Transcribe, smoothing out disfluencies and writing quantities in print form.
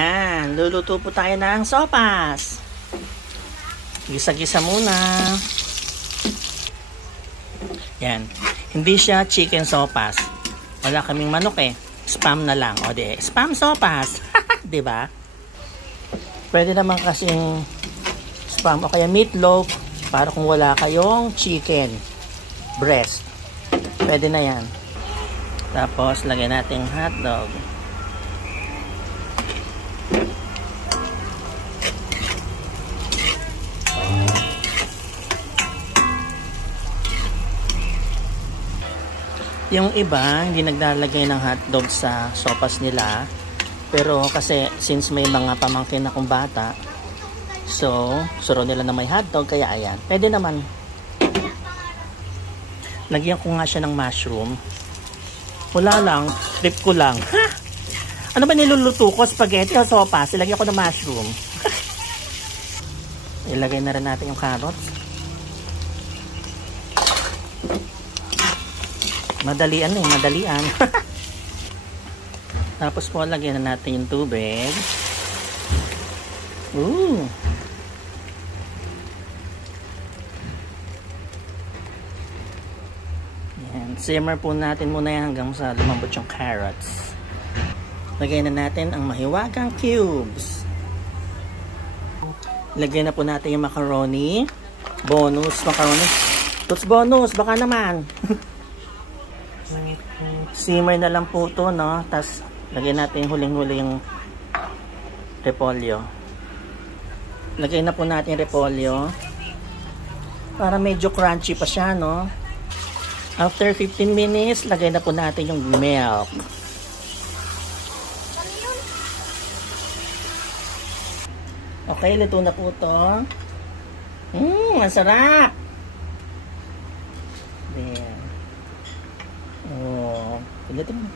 Yan, luluto po tayo ng sopas. Gisa-gisa muna. Yan. Hindi siya chicken sopas. Wala kaming manok eh. Spam na lang. O di, spam sopas. Diba? Pwede naman kasing spam o kaya meatloaf para kung wala kayong chicken breast. Pwede na yan. Tapos, lagyan natin hotdog. Yung iba, hindi naglalagay ng hotdog sa sopas nila. Pero kasi, since may mga pamangkin akong bata, so, suro nila na may hotdog, kaya ayan. Pwede naman. Lagyan ko nga siya ng mushroom. Wala lang, trip ko lang. Ha? Ano ba niluluto ko? Spaghetti o sopas? Ilagyan ko ng mushroom. Ilagay na rin natin yung carrots. Madalian eh, madalian. Tapos po, lagyan na natin yung tubig. Ooh. Yan. Simmer po natin muna yan hanggang sa lumambot yung carrots. Lagyan na natin ang mahiwagang cubes. Lagyan na po natin yung macaroni. Bonus macaroni. Tots bonus, baka naman. Simmer na lang po ito, no? Tapos, lagyan natin yung huling-huling repolyo. Lagyan na po natin yung repolyo. Para medyo crunchy pa siya, no? After 15 minutes, lagyan na po natin yung milk. Okay, luto na po ito. Ang sarap! There. Oh, ulitin mo.